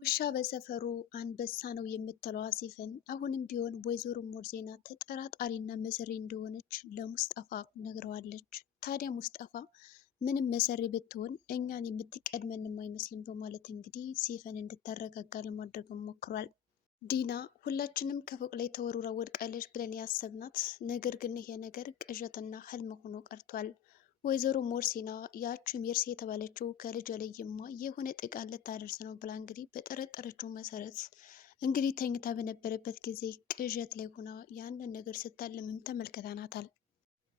ውሻ በሰፈሩ አንበሳ ነው የምትለዋ ሲፈን አሁንም ቢሆን ወይዘሮ ሞርዜና ተጠራጣሪና መሰሪ እንደሆነች ለሙስጠፋ ነግረዋለች። ታዲያ ሙስጠፋ ምንም መሰሪ ብትሆን እኛን የምትቀድመንም አይመስልም በማለት እንግዲህ ሲፈን እንድታረጋጋ ለማድረግ ሞክሯል። ዲና ሁላችንም ከፎቅ ላይ ተወርውራ ወድቃለች ብለን ያሰብናት፣ ነገር ግን ይሄ ነገር ቅዠትና ህልም ሆኖ ቀርቷል። ወይዘሮ ሞርሲና ያቺ ሜርሲ የተባለችው ከልጇ ላይማ የሆነ ጥቃት ልታደርስ ነው ብላ እንግዲህ በጠረጠረችው መሰረት እንግዲህ ተኝታ በነበረበት ጊዜ ቅዠት ላይ ሆና ያንን ነገር ስታለምም ተመልክተናታል።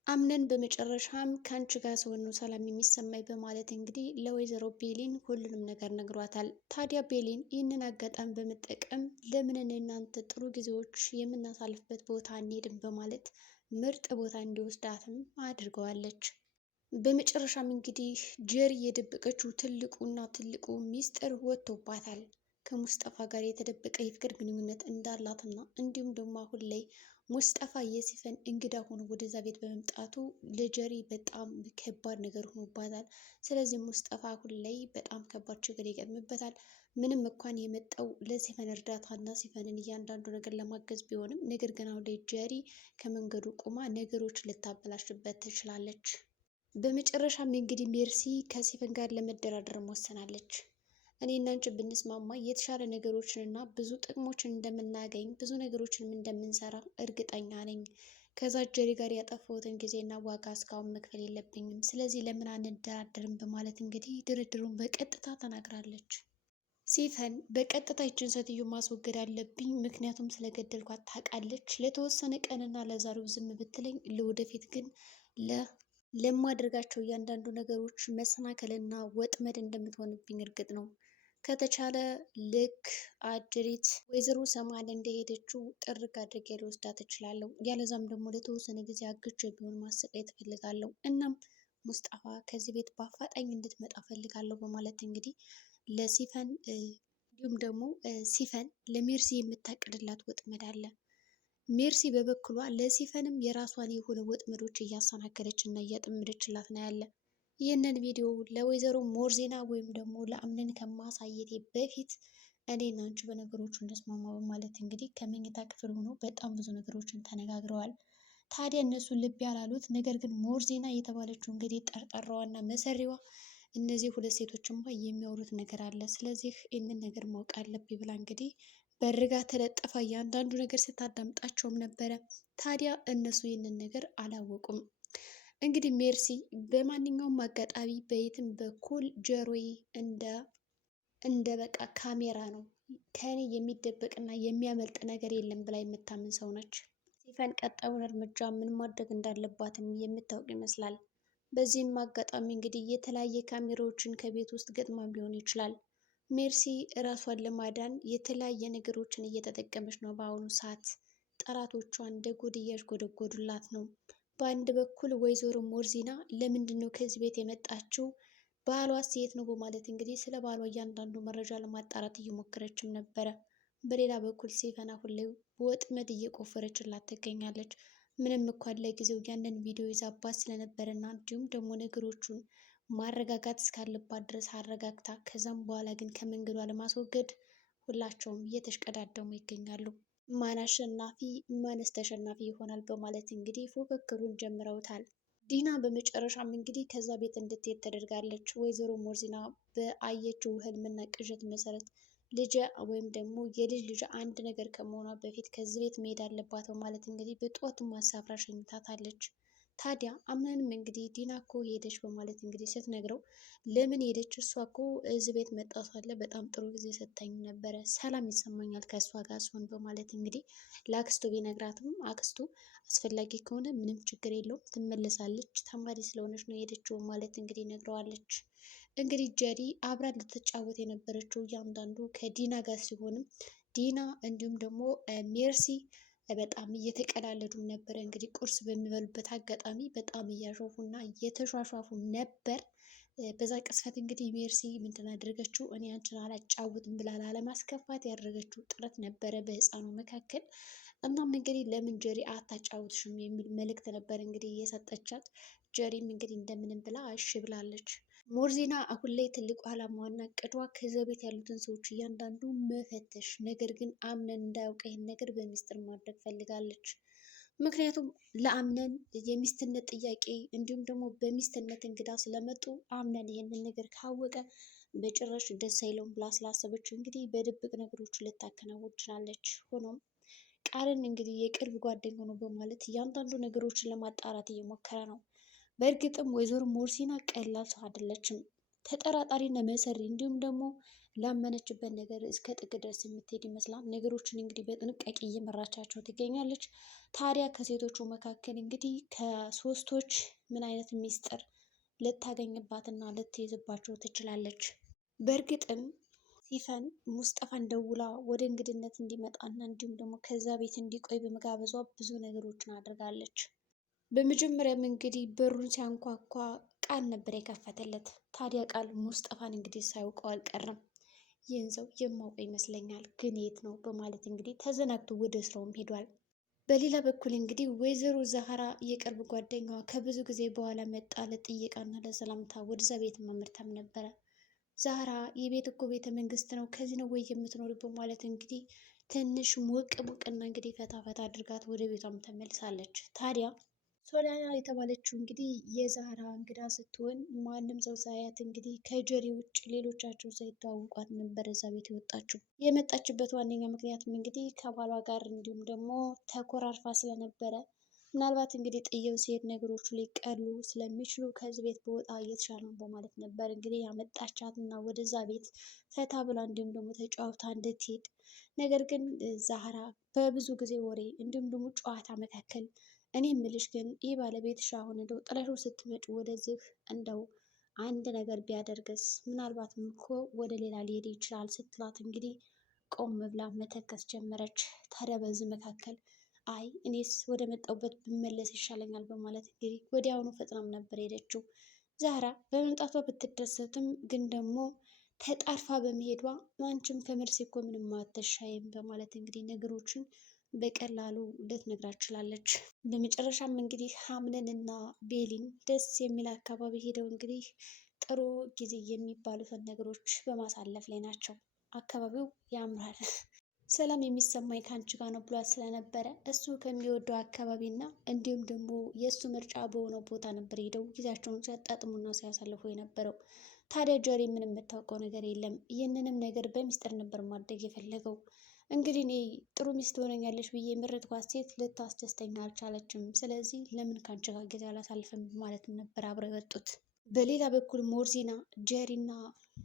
አምነን በመጨረሻም ከአንቺ ጋር ስሆን ነው ሰላም የሚሰማኝ በማለት እንግዲህ ለወይዘሮ ቤሊን ሁሉንም ነገር ነግሯታል። ታዲያ ቤሊን ይህንን አጋጣሚ በመጠቀም ለምን እናንተ ጥሩ ጊዜዎች የምናሳልፍበት ቦታ አንሄድም በማለት ምርጥ ቦታ እንዲወስዳትም አድርገዋለች። በመጨረሻም እንግዲህ ጀሪ የደበቀችው ትልቁ ሚስጥር ወጥቶባታል። ከሙስጠፋ ጋር የተደበቀ የፍቅር ግንኙነት እንዳላትና እንዲሁም ደግሞ አሁን ላይ ሙስጠፋ የሲፈን እንግዳ ሆኖ ወደዛ ቤት በመምጣቱ ለጀሪ በጣም ከባድ ነገር ሆኖባታል። ስለዚህ ሙስጠፋ አሁን ላይ በጣም ከባድ ችግር ይገጥምበታል። ምንም እንኳን የመጣው ለሲፈን እርዳታና ሲፈንን እያንዳንዱ ነገር ለማገዝ ቢሆንም ነገር ግን አሁን ላይ ጀሪ ከመንገዱ ቁማ ነገሮች ልታበላሽበት ትችላለች። በመጨረሻም እንግዲህ ሜርሲ ከሲፈን ጋር ለመደራደር ወሰናለች። እኔ እና አንቺ ብንስማማ የተሻለ ነገሮችን እና ብዙ ጥቅሞችን እንደምናገኝ ብዙ ነገሮችንም እንደምንሰራ እርግጠኛ ነኝ። ከዛ ጀሪ ጋር ያጠፋሁትን ጊዜና ዋጋ እስካሁን መክፈል የለብኝም። ስለዚህ ለምን አንደራደርም በማለት እንግዲህ ድርድሩን በቀጥታ ተናግራለች። ሲፈን በቀጥታ ይችን ሴትዮ ማስወገድ አለብኝ፣ ምክንያቱም ስለገደልኳት ታውቃለች። ለተወሰነ ቀንና ለዛሬው ዝም ብትለኝ ለወደፊት ግን ለማድረጋቸው እያንዳንዱ ነገሮች መሰናከልና ወጥመድ እንደምትሆንብኝ እርግጥ ነው። ከተቻለ ልክ አድሪት ወይዘሮ ሰማን እንደሄደችው ጥርግ አድርጌ ልወስዳት እችላለሁ። ያለዛም ደግሞ ለተወሰነ ጊዜ አግቼ ቢሆን ማሰቃየት እፈልጋለሁ። እናም ሙስጠፋ ከዚህ ቤት በአፋጣኝ እንድትመጣ እፈልጋለሁ በማለት እንግዲህ ለሲፈን እንዲሁም ደግሞ ሲፈን ለሜርሲ የምታቅድላት ወጥመድ አለ። ሜርሲ በበኩሏ ለሲፈንም የራሷን የሆነ ወጥመዶች እያሰናከለች እና እያጠመደችላት ነው ያለ። ይህንን ቪዲዮ ለወይዘሮ ሞርዜና ወይም ደግሞ ለአምነን ከማሳየቴ በፊት እኔና አንቺ በነገሮቹ እንስማማ በማለት እንግዲህ ከመኝታ ክፍል ሆኖ በጣም ብዙ ነገሮችን ተነጋግረዋል። ታዲያ እነሱ ልብ ያላሉት ነገር ግን ሞርዜና የተባለችው እንግዲህ ጠርጣራዋና መሰሪዋ እነዚህ ሁለት ሴቶችማ የሚያወሩት ነገር አለ፣ ስለዚህ ይህንን ነገር ማወቅ አለብኝ ብላ እንግዲህ በርጋ ተለጠፋ እያንዳንዱ ነገር ስታዳምጣቸውም ነበረ። ታዲያ እነሱ ይህንን ነገር አላወቁም። እንግዲህ ሜርሲ በማንኛውም አጋጣሚ በየትም በኩል ጀሮዬ እንደ በቃ ካሜራ ነው፣ ከኔ የሚደበቅና የሚያመልጥ ነገር የለም ብላ የምታምን ሰው ነች። ሲፈን ቀጣዩን እርምጃ ምን ማድረግ እንዳለባትም የምታውቅ ይመስላል። በዚህም አጋጣሚ እንግዲህ የተለያየ ካሜራዎችን ከቤት ውስጥ ገጥማም ሊሆን ይችላል። ሜርሲ እራሷን ለማዳን የተለያየ ነገሮችን እየተጠቀመች ነው። በአሁኑ ሰዓት ጠላቶቿ እንደ ጉድ እያሽጎደጎዱላት ነው። በአንድ በኩል ወይዘሮ ሞርዚና ለምንድን ነው ከዚህ ቤት የመጣችው? ባሏስ የት ነው? በማለት እንግዲህ ስለ ባሏ እያንዳንዱ መረጃ ለማጣራት እየሞከረችም ነበረ። በሌላ በኩል ሲፈን አሁን ላይ ወጥመድ እየቆፈረችላት ትገኛለች። ምንም እንኳን ለጊዜው ያንን ቪዲዮ ይዛባት ስለነበረና እንዲሁም ደግሞ ነገሮቹን ማረጋጋት እስካለባት ድረስ አረጋግታ ከዛም በኋላ ግን ከመንገዷ ለማስወገድ ሁላቸውም እየተሽቀዳደሙ ይገኛሉ። ማን አሸናፊ ማንስ ተሸናፊ ይሆናል በማለት እንግዲህ ፉክክሩን ጀምረውታል። ዲና በመጨረሻም እንግዲህ ከዛ ቤት እንድትሄድ ተደርጋለች። ወይዘሮ ሞርዚና በአየችው ህልምና ቅዠት መሰረት ልጅ ወይም ደግሞ የልጅ ልጅ አንድ ነገር ከመሆኗ በፊት ከዚህ ቤት መሄድ አለባት በማለት እንግዲህ በጠዋቱ ማሳፍራ ሸኝታታለች። ታዲያ አምነንም እንግዲህ ዲና እኮ ሄደች በማለት እንግዲህ ስትነግረው ለምን ሄደች? እሷ እኮ እዚህ ቤት መጣቷ አለ በጣም ጥሩ ጊዜ ሰጥታኝ ነበረ፣ ሰላም ይሰማኛል ከእሷ ጋር ሲሆን በማለት እንግዲህ ለአክስቱ ቢነግራትም አክስቱ አስፈላጊ ከሆነ ምንም ችግር የለውም ትመለሳለች፣ ተማሪ ስለሆነች ነው የሄደችው ማለት እንግዲህ ነግረዋለች። እንግዲህ ጀሪ አብራ ልትጫወት የነበረችው እያንዳንዱ ከዲና ጋር ሲሆንም ዲና እንዲሁም ደግሞ ሜርሲ በጣም እየተቀላለዱም ነበረ። እንግዲህ ቁርስ በሚበሉበት አጋጣሚ በጣም እያሾፉና እየተሿሿፉ ነበር። በዛ ቅስፈት እንግዲህ ሜርሲ ምንድን አደረገችው? እኔ አንቺን አላጫውትም ብላ ላለማስከፋት ያደረገችው ጥረት ነበረ በህፃኑ መካከል። እናም እንግዲህ ለምን ጀሪ አታጫውትሽም የሚል መልእክት ነበር እንግዲህ እየሰጠቻት። ጀሪም እንግዲህ እንደምንም ብላ እሺ ብላለች። ሞርዚና አሁን ላይ ትልቁ ዓላማዋና እቅዷ ከዚያ ቤት ያሉትን ሰዎች እያንዳንዱ መፈተሽ፣ ነገር ግን አምነን እንዳያውቅ ይህን ነገር በሚስጥር ማድረግ ፈልጋለች። ምክንያቱም ለአምነን የሚስትነት ጥያቄ እንዲሁም ደግሞ በሚስትነት እንግዳ ስለመጡ አምነን ይህንን ነገር ካወቀ በጭራሽ ደስ አይለውም ብላ ስላሰበች እንግዲህ በድብቅ ነገሮች ልታከናውን ችላለች። ሆኖም ቃልን እንግዲህ የቅርብ ጓደኛ ነው በማለት እያንዳንዱ ነገሮችን ለማጣራት እየሞከረ ነው። በእርግጥም ወይዘሮ ሞርሲና ቀላል ሰው አይደለችም። ተጠራጣሪና መሰሪ እንዲሁም ደግሞ ላመነችበት ነገር እስከ ጥግ ድረስ የምትሄድ ይመስላል። ነገሮችን እንግዲህ በጥንቃቄ እየመራቻቸው ትገኛለች። ታዲያ ከሴቶቹ መካከል እንግዲህ ከሶስቶች ምን አይነት ሚስጥር ልታገኝባትና ልትይዝባቸው ትችላለች? በእርግጥም ሲፈን ሙስጠፋን ደውላ ወደ እንግድነት እንዲመጣና እንዲሁም ደግሞ ከዛ ቤት እንዲቆይ በመጋበዟ ብዙ ነገሮችን አድርጋለች። በመጀመሪያም እንግዲህ በሩን ሲያንኳኳ ቃል ነበር የከፈተለት። ታዲያ ቃል ሙስጠፋን እንግዲህ ሳያውቀው አልቀረም። ይህን ሰው የማውቀው ይመስለኛል ግን የት ነው በማለት እንግዲህ ተዘናግቶ ወደ ስራውም ሄዷል። በሌላ በኩል እንግዲህ ወይዘሮ ዛህራ የቅርብ ጓደኛዋ ከብዙ ጊዜ በኋላ መጣ ለጥየቃና ለሰላምታ ወደዛ ቤት ማምርታም ነበረ። ዛህራ የቤት እኮ ቤተ መንግስት ነው ከዚህ ነው ወይ የምትኖሪ በማለት እንግዲህ ትንሽ ሞቅ ሞቅና እንግዲህ ፈታ ፈታ አድርጋት ወደ ቤቷም ተመልሳለች። ታዲያ ሶሊያና የተባለችው እንግዲህ የዛህራ እንግዳ ስትሆን ማንም ሰው ሳያት እንግዲህ ከጀሪ ውጭ ሌሎቻቸው ሳይተዋውቋት ነበር እዛ ቤት የወጣችው። የመጣችበት ዋነኛ ምክንያትም እንግዲህ ከባሏ ጋር እንዲሁም ደግሞ ተኮራርፋ ስለነበረ ምናልባት እንግዲህ ጥየው ሲሄድ ነገሮቹ ሊቀሉ ስለሚችሉ ከዚህ ቤት በወጣ እየተሻለ ነው በማለት ነበር እንግዲህ ያመጣቻት እና ወደዛ ቤት ፈታ ብላ እንዲሁም ደግሞ ተጫውታ እንድትሄድ። ነገር ግን ዛህራ በብዙ ጊዜ ወሬ እንዲሁም ደግሞ ጨዋታ መካከል እኔ ምልሽ ግን ይህ ባለቤትሽ አሁን እንደው ጥለሽው ስትመጪ ወደዚህ እንደው አንድ ነገር ቢያደርግስ ምናልባትም እኮ ወደ ሌላ ሊሄድ ይችላል ስትላት እንግዲህ ቆም ብላ መተከስ ጀመረች። ታዲያ በዚህ መካከል አይ እኔስ ወደ መጣሁበት ብመለስ ይሻለኛል በማለት እንግዲህ ወዲያውኑ ፈጥናም ነበር ሄደችው። ዛህራ በመምጣቷ ብትደሰትም ግን ደግሞ ተጣርፋ በመሄዷ አንቺም ከመርሲ እኮ ምንም አትሻይም በማለት እንግዲህ ነገሮችን በቀላሉ ልትነግራት ችላለች። በመጨረሻም እንግዲህ ሀምለን እና ቤሊን ደስ የሚል አካባቢ ሄደው እንግዲህ ጥሩ ጊዜ የሚባሉትን ነገሮች በማሳለፍ ላይ ናቸው። አካባቢው ያምራል። ሰላም የሚሰማኝ ከአንቺ ጋር ነው ብሏት ስለነበረ እሱ ከሚወደው አካባቢ እና እንዲሁም ደግሞ የእሱ ምርጫ በሆነው ቦታ ነበር ሄደው ጊዜያቸውን ሲያጣጥሙና ሲያሳልፉ የነበረው። ታዲያ ጀሪ ምን የምታውቀው ነገር የለም። ይህንንም ነገር በሚስጥር ነበር ማድረግ የፈለገው። እንግዲህ እኔ ጥሩ ሚስት ሆነኛለች ብዬ የመረጥኳት ሴት ልታስደስተኛ አልቻለችም። ስለዚህ ለምን ከአንቺ ጋር ጊዜ አላሳልፍም ማለትም ነበር አብረው የወጡት። በሌላ በኩል ሞርዚና ጀሪና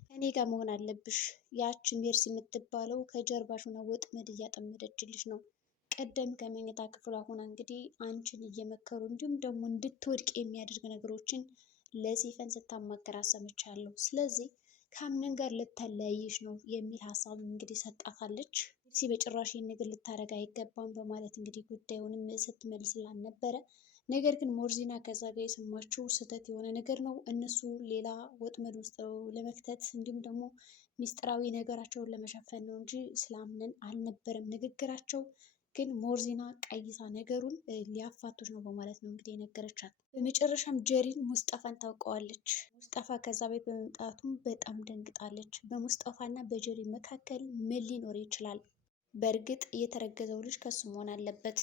ከኔ ጋር መሆን አለብሽ፣ ያች ሜርሲ የምትባለው ከጀርባሽ ሆና ወጥመድ እያጠመደችልሽ ነው። ቀደም ከመኝታ ክፍሏ ሆና እንግዲህ አንቺን እየመከሩ እንዲሁም ደግሞ እንድትወድቅ የሚያደርግ ነገሮችን ለሲፈን ስታማከር ሰምቻለሁ። ስለዚህ ከአምነን ጋር ልታለያይሽ ነው የሚል ሀሳብ እንግዲህ ሰጣታለች። ሲ በጭራሽ ይህን ነገር ልታደርግ አይገባም በማለት እንግዲህ ጉዳዩንም ስትመልስላን ነበረ። ነገር ግን ሞርዚና ከዛ ጋር የሰማችው ስህተት የሆነ ነገር ነው። እነሱ ሌላ ወጥመድ ውስጥ ለመክተት እንዲሁም ደግሞ ሚስጥራዊ ነገራቸውን ለመሸፈን ነው እንጂ ስላምነን አልነበረም ንግግራቸው። ግን ሞርዚና ቀይሳ ነገሩን ሊያፋቶች ነው በማለት ነው እንግዲህ የነገረቻት። በመጨረሻም ጀሪን ሙስጠፋን ታውቀዋለች። ሙስጠፋ ከዛ ቤት በመምጣቱም በጣም ደንግጣለች። በሙስጠፋ እና በጀሪ መካከል ምን ሊኖር ይችላል? በእርግጥ የተረገዘው ልጅ ከሱ መሆን አለበት።